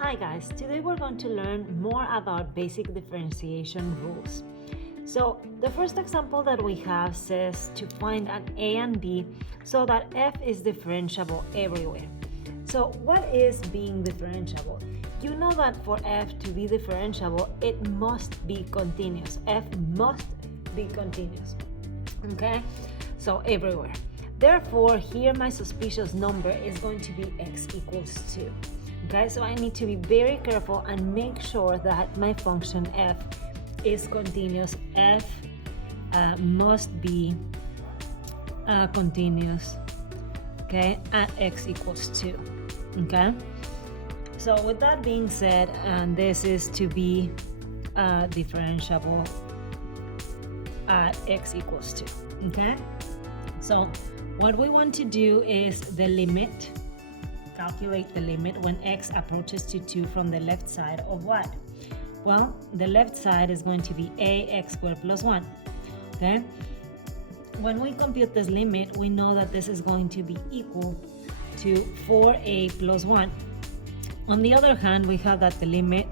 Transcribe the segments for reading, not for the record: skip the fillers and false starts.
Hi guys, today we're going to learn more about basic differentiation rules. So the first example that we have says to find an a and b so that f is differentiable everywhere. So what is being differentiable? You know that for f to be differentiable, it must be continuous. F must be continuous, okay? So everywhere. Therefore, here my suspicious number is going to be x equals 2. Okay, so I need to be very careful and make sure that my function f is continuous. F must be continuous, okay, at x equals 2. Okay, so with that being said, this is to be differentiable at x equals 2. Okay, so what we want to do is the limit. Calculate the limit when x approaches to 2 from the left side of what? Well, the left side is going to be ax squared plus 1. Okay? When we compute this limit, we know that this is going to be equal to 4a plus 1. On the other hand, we have that the limit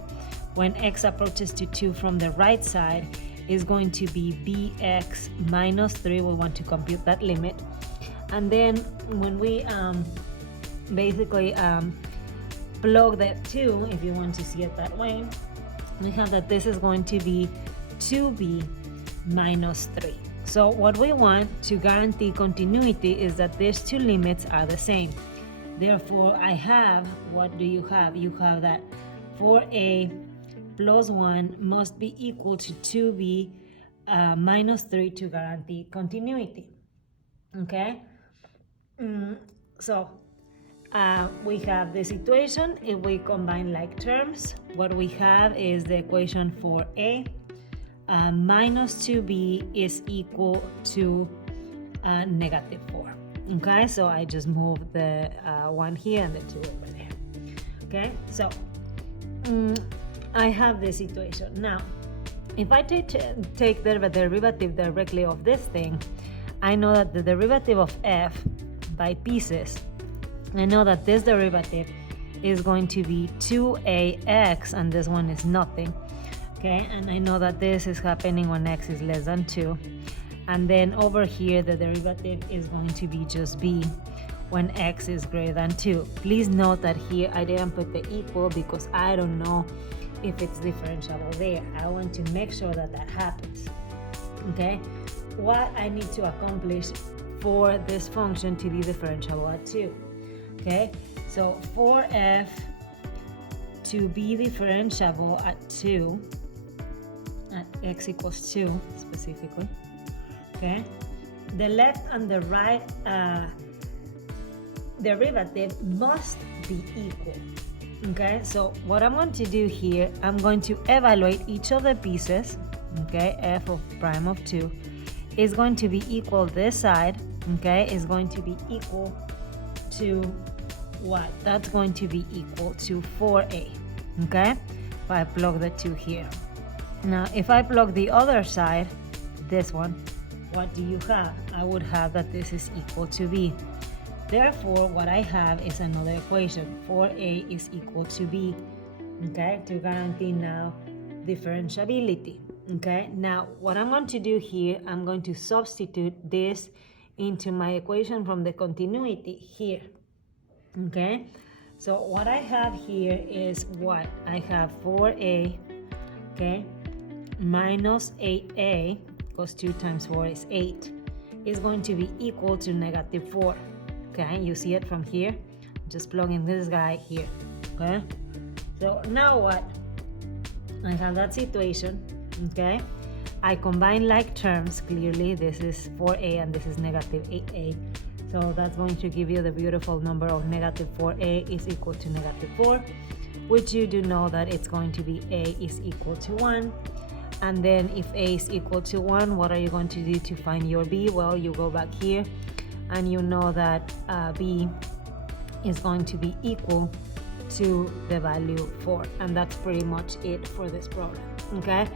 when x approaches to 2 from the right side is going to be bx minus 3. We want to compute that limit. And then when we basically plug that 2, if you want to see it that way, we have that this is going to be 2b minus 3. So what we want to guarantee continuity is that these two limits are the same. Therefore, I have, what do you have? You have that 4a plus 1 must be equal to 2b minus 3 to guarantee continuity. Okay? So we have the situation. If we combine like terms, what we have is the equation for a minus 2b is equal to negative 4. Okay, so I just move the 1 here and the 2 over there. Okay, so I have this situation. Now, if I take the derivative directly of this thing, I know that the derivative of f by pieces, I know that this derivative is going to be 2ax and this one is nothing. Okay, and I know that this is happening when x is less than 2. And then over here, the derivative is going to be just b when x is greater than 2. Please note that here I didn't put the equal because I don't know if it's differentiable there. I want to make sure that that happens. Okay, what I need to accomplish for this function to be differentiable at 2. Okay, so for f to be differentiable at 2, at x equals 2 specifically, okay, the left and the right derivative must be equal. Okay, so what I'm going to do here, I'm going to evaluate each of the pieces. Okay, f of prime of 2 is going to be equal, this side, okay, is going to be equal to what? That's going to be equal to 4a. Okay, if I plug the 2 here. Now if I plug the other side, this one, what do you have? I would have that this is equal to b. Therefore, what I have is another equation. 4a is equal to b. Okay, to guarantee now differentiability. Okay, now what I'm going to do here, I'm going to substitute this into my equation from the continuity here. Okay, so what I have here is what? I have 4a, okay, minus 8a, because 2 times 4 is 8, is going to be equal to negative 4. Okay, you see it from here? Just plug in this guy here. Okay, so now what? I have that situation. Okay, I combine like terms. Clearly this is 4a and this is negative 8a, so that's going to give you the beautiful number of negative 4a is equal to negative 4, which you do know that it's going to be a is equal to 1. And then if a is equal to 1, what are you going to do to find your b? Well, you go back here and you know that b is going to be equal to the value 4, and that's pretty much it for this problem. Okay,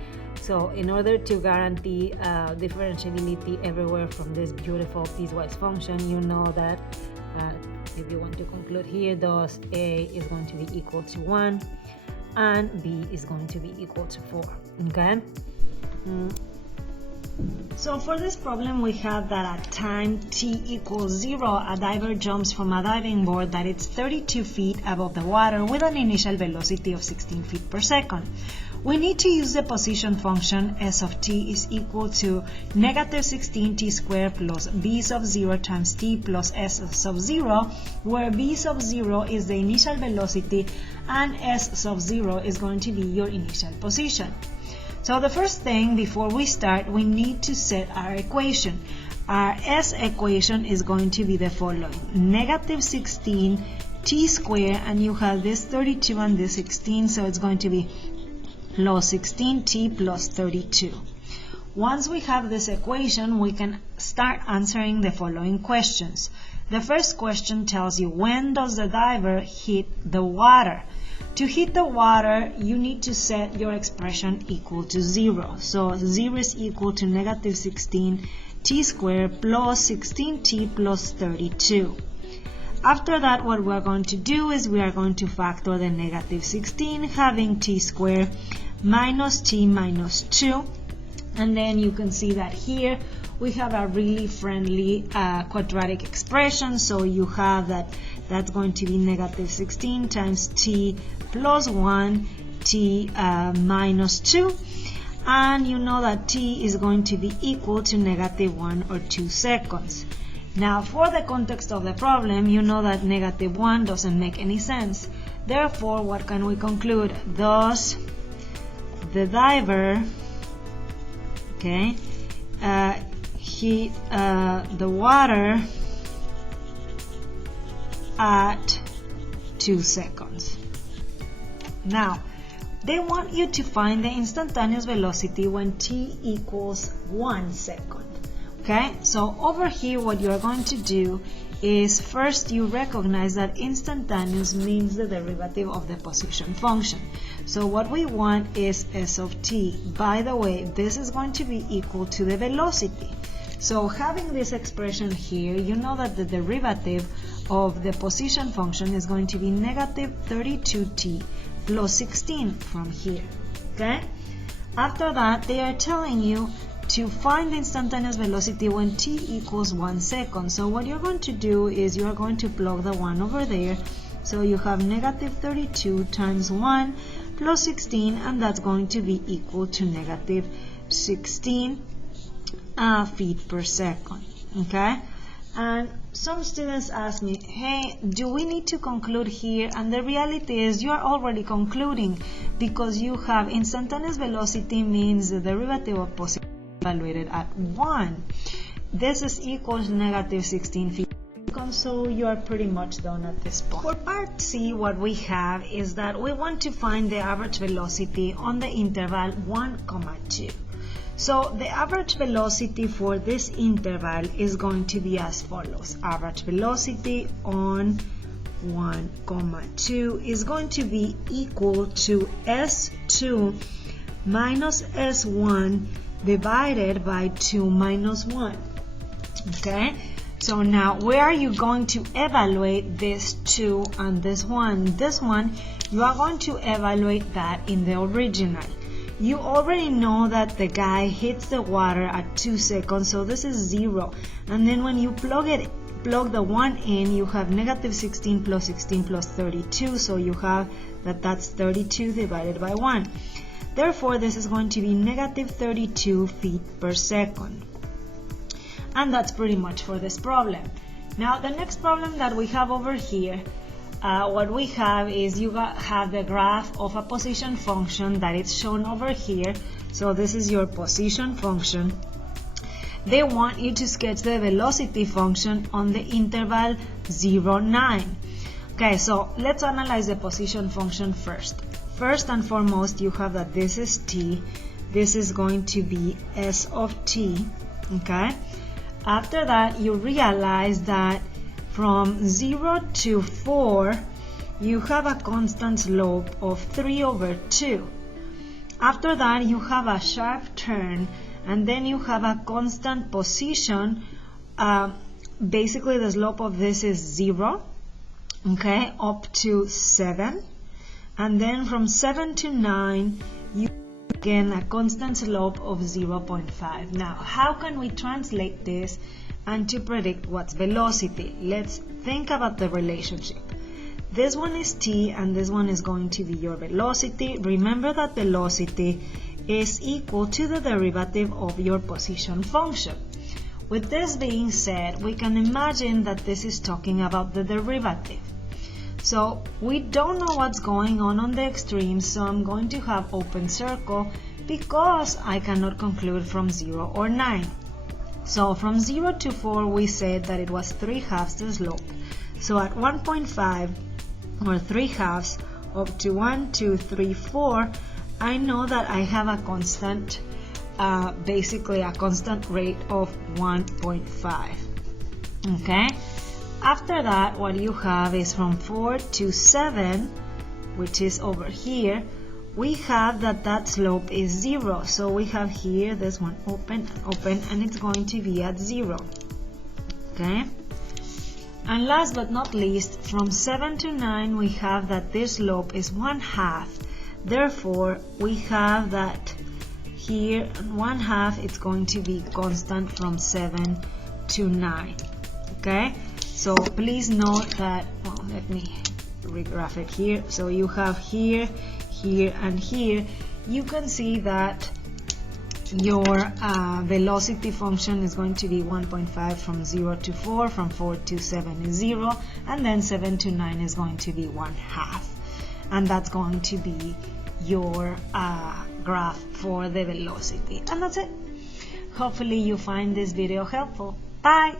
so in order to guarantee differentiability everywhere from this beautiful piecewise function, you know that if you want to conclude here, thus A is going to be equal to 1 and B is going to be equal to 4. Okay? So for this problem, we have that at time t equals 0, a diver jumps from a diving board that is 32 feet above the water with an initial velocity of 16 feet per second. We need to use the position function s of t is equal to negative 16t squared plus b sub 0 times t plus s sub 0, where b sub 0 is the initial velocity and s sub 0 is going to be your initial position. So the first thing before we start, we need to set our equation. Our s equation is going to be the following: negative 16 t squared, and you have this 32 and this 16, so it's going to be plus 16t plus 32. Once we have this equation, we can start answering the following questions. The first question tells you, when does the diver hit the water? To hit the water, you need to set your expression equal to 0. So 0 is equal to negative 16t squared plus 16t plus 32. After that, what we're going to do is we are going to factor the negative 16, having t squared minus t minus 2. And then you can see that here we have a really friendly quadratic expression. So you have that's going to be negative 16 times t plus 1, t minus 2. And you know that t is going to be equal to negative 1 or 2 seconds. Now, for the context of the problem, you know that negative 1 doesn't make any sense. Therefore, what can we conclude? Thus, the diver, okay, hit the water at 2 seconds. Now, they want you to find the instantaneous velocity when t equals 1 second. Okay, so over here what you're going to do is first you recognize that instantaneous means the derivative of the position function. So what we want is s of t. By the way, this is going to be equal to the velocity. So having this expression here, you know that the derivative of the position function is going to be negative 32t plus 16 from here. Okay? After that, they are telling you to find the instantaneous velocity when t equals 1 second. So what you're going to do is you're going to plug the 1 over there. So you have negative 32 times 1 plus 16, and that's going to be equal to negative 16 feet per second. Okay? And some students ask me, hey, do we need to conclude here? And the reality is you are already concluding, because you have instantaneous velocity means the derivative of position evaluated at 1. This is equal to negative 16 feet. So you are pretty much done at this point. For part C, what we have is that we want to find the average velocity on the interval 1, 2. So the average velocity for this interval is going to be as follows. Average velocity on 1, 2 is going to be equal to S2 minus S1 divided by 2 minus 1. Okay? So now, where are you going to evaluate this 2 and this 1? This one, you are going to evaluate that in the original. You already know that the guy hits the water at 2 seconds, so this is 0. And then when you plug the 1 in, you have negative 16 plus 32, so you have that's 32 divided by 1. Therefore, this is going to be negative 32 feet per second. And that's pretty much for this problem. Now, the next problem that we have over here, what we have is you have the graph of a position function that is shown over here. So this is your position function. They want you to sketch the velocity function on the interval 0, 9. Okay, so let's analyze the position function first. First and foremost, you have that this is t. This is going to be s of t. Okay. After that, you realize that from 0 to 4, you have a constant slope of 3 over 2. After that, you have a sharp turn, and then you have a constant position. Basically, the slope of this is 0. okay, up to 7, and then from 7 to 9 you again a constant slope of 0.5. Now how can we translate this and to predict what's velocity? Let's think about the relationship. This one is t and this one is going to be your velocity. Remember that velocity is equal to the derivative of your position function. With this being said, we can imagine that this is talking about the derivative. So we don't know what's going on the extremes, so I'm going to have open circle because I cannot conclude from 0 or 9. So from 0 to 4 we said that it was 3/2 the slope. So at 1.5 or 3/2 up to 1, 2, 3, 4, I know that I have a constant, basically a constant rate of 1.5. Okay? After that, what you have is from 4 to 7, which is over here, we have that slope is 0. So we have here this one open and open, and it's going to be at 0. Okay? And last but not least, from 7 to 9, we have that this slope is 1/2. Therefore, we have that here 1/2, it's going to be constant from 7 to 9. Okay? So please note that, well, let me regraph it here. So you have here, here, and here. You can see that your velocity function is going to be 1.5 from 0 to 4, from 4 to 7 is 0, and then 7 to 9 is going to be 1/2. And that's going to be your graph for the velocity. And that's it. Hopefully you find this video helpful. Bye!